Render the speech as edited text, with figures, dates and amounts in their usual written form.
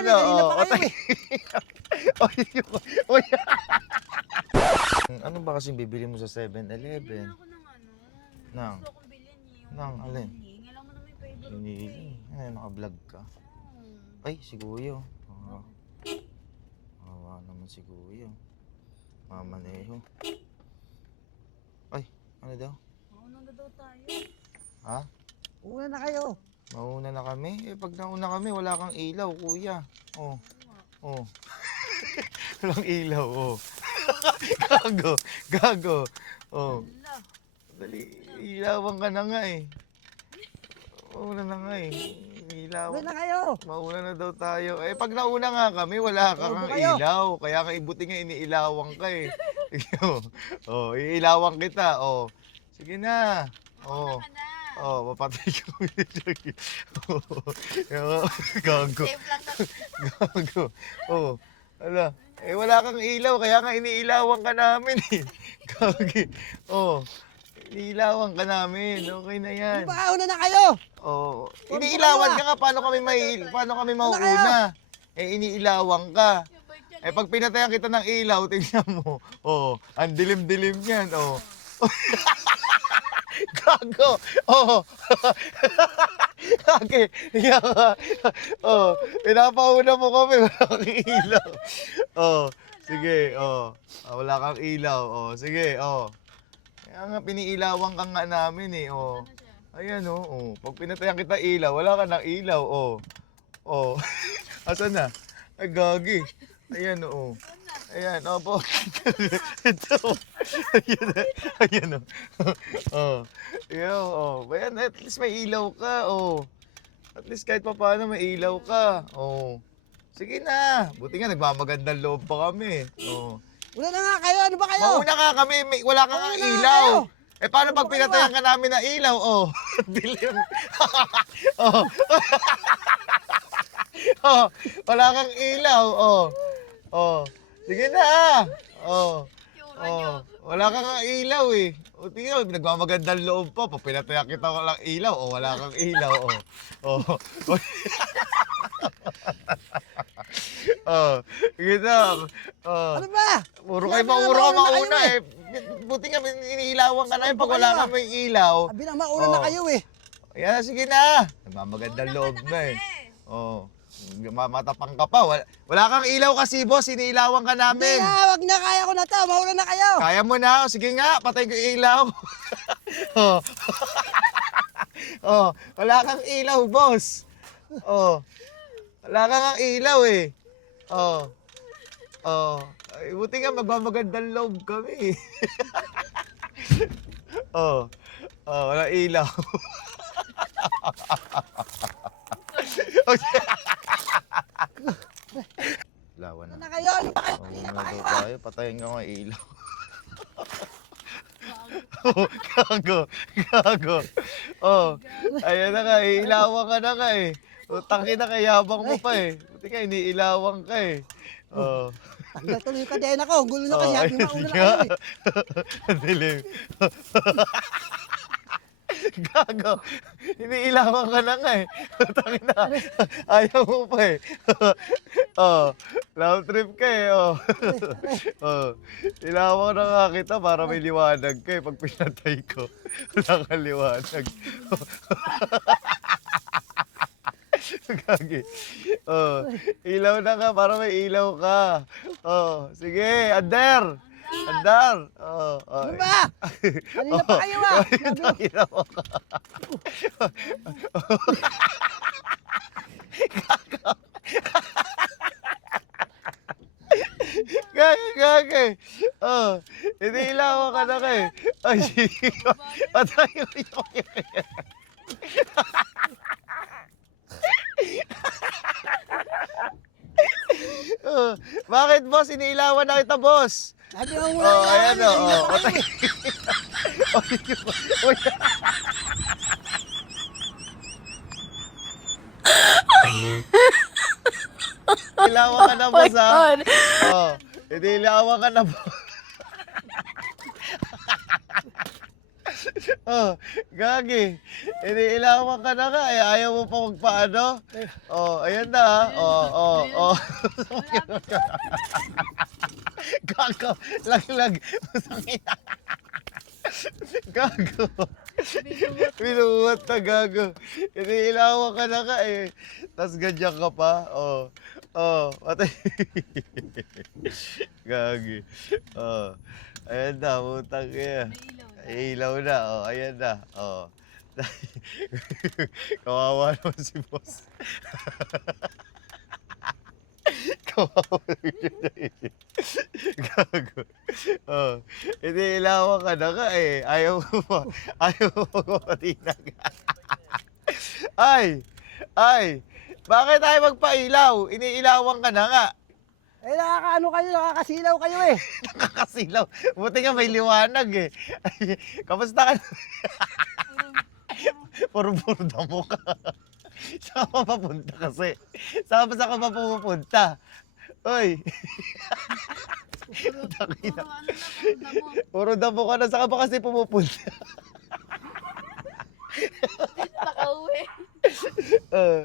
ayan o. Oy. Ano ba kasing bibili mo sa 7-Eleven? Ako ng ano. Nang? Gusto akong bilhin eh. Nang, alin? Hingi lang mo naman yung favorite Hinihili. Ay, naka-vlog ka. Ay, si Kuya. Kawawa naman si Kuya. Mamaneho. Ay, ano daw? Mauna na daw tayo. Ha? Una na kayo. Mauna na kami? Eh, pag nauna kami, wala kang ilaw, Kuya. Oh. Oh. Walang ilaw, oh. Gago. Oh. Hala. Dali, ilawan ka na nga eh. Mauna na nga eh. Ilaw. Una na kayo. Mauna na daw tayo. Eh, pag nauna nga kami, wala kang Opo kayo. ilaw. Kaya ka ibuti nga iniilawang ka eh. Oh, iilawang kita. Oh. Sige na. Oh. Mauna ka na. Oh, mapatay ko. Gago. Save lang na. Gago. Oh. Ala. Eh, wala kang ilaw. Kaya nga iniilawang ka namin eh. Gagi. Oh. Iniilawan ka namin. Okay na yan. Di ba una na kayo? Oh, Huwag iniilawan mo ka nga, paano kami mauuna? Eh, iniilawan ka. Yung bait yan Eh, pag pinatayan kita ng ilaw, tingnan mo. Oh, ang dilim-dilim yan, oh. Gago! Oh! Kaki, oh, pinapauna mo kami, wala kang ilaw. Oh, sige, oh. Wala kang ilaw, oh. Sige, oh. Kaya nga, piniilawan ka nga namin eh, oh. Ayan oh, oh. Pag pinatayan kita ilaw, wala ka ng ilaw, oh. Oh. Asan na? Ay, gagi. Ayan oh. Ayan, oh, po. Ito. Ayan oh. Oh. Ayan oh. Ayan, at least may ilaw ka, oh. At least kahit pa paano may ilaw ka, oh. Sige na. Buti nga, nagmamagandang loob pa kami, oh. Una na nga kayo. Ano ba kayo? Mauna ka kami, wala kang Mauna na ilaw. kayo. Eh paano pag Ano ba kayo, pinatayan ka namin ng ilaw? Oh, dilim. Oh. Oh, wala kang ilaw. Oh. Oh. Sige na. Oh. Tsura nyo. Oh. Wala kang ilaw eh. O tingnan, nagmamagandang loob pa. Pag pinatayan kita ko lang ilaw, oh, wala kang ilaw. Oh. Oh. Oh. Sige na. Oh. Ano ba? Puro Sinabi kayo na mauna ka mauna na mauna kayo eh. Buti nga iniilawan ka na Saan pag ba wala kayo, kang may ilaw. Sabi na mauna na Oh. kayo eh. Ayan, sige na. Nagmamagandang Mauna loob ka na eh. kasi. Oh. Matapang ka pa. Wala kang ilaw kasi boss, iniilawan ka Hindi namin. na, wag na. Kaya ko na to. Mauna na kayo. Kaya mo na. O, sige nga, patay ko yung ilaw. Oh. Oh, wala kang ilaw, boss. Oh. Wala kang ilaw eh. Oh. Oh. Ay, buti nga magmamagandang loob kami. Oh. Oh, wala ilaw. Lawan Una na. na kayo. Ano ba kayo? Mauna daw tayo, patayin nga nga ilaw. Oh, gago. Oh, ayan na nga, iilawan ka na nga eh. Utangin na kayabang mo pa eh. Buti ka, iniilawan ka eh. Oh. Tanggal tuloy yung kadena ko. Gulo na kasi. Sabi mauna na nga. kayo eh. Dilim. Gago. Iniilawan ka na nga eh. Utangin na. Ayaw mo pa eh. Oh, love trip ka eh. Oh. Oh. Ilawan na nga kita para may liwanag ka eh. Pag pinatay ko, wala kang liwanag. Gagi. Oh, ilaw na ka para may ilaw ka. Oh, sige, Ander. Andar. Oh, oh. Ano ba? Kanina pa kayo ah. Sabi ko, Ilaw ka. Gagi. Oh, iniilawan ka na ka eh. Ay, patay ko yung Oh, bakit boss? Iniilawan na kita, boss. Sabi mo muna. Oh, ayan o. Kanina Oh, pa kayo patay. eh. Uy. Iniilawan ka na, boss, ha? Oh, iniilawan ka na, boss. Oh, gagi. Iniilawan ka na nga. Eh, ayaw mo pa magpaano? Oh, ayan na, ha? Oh, oh, Oo. Malapit na. Gago. Laglag. Masakit. Gago. Binuwat. Binuwat na gago. Iniilawan ka na ka eh. Tapos ganyan ka pa. Oh. Oh. Patay. Gagi. Oh. Ayan na. Putang kaya. May ilaw na. Ilaw na. Oh. Ayan na. Oh. Kawawa naman si boss. Kawawa naman yun. Gago. Oh. Iniilawan ka na ka eh. Ayaw mo pa. Ayaw mo magpapatinag. Ay! Ay! Bakit tayo magpailaw? Iniilawan ka na nga. Eh, nakakaano kayo, nakakasilaw kayo eh. Nakakasilaw. Buti nga may liwanag eh. Ay, kamusta ka? Puro-puro damo ka. Saan ka papunta kasi? Saan ka pa pupunta? Oy! Puro ano na, puro damo. Puro damo ka na. Saan ka ba kasi pumupunta? Nakauwi. Uh,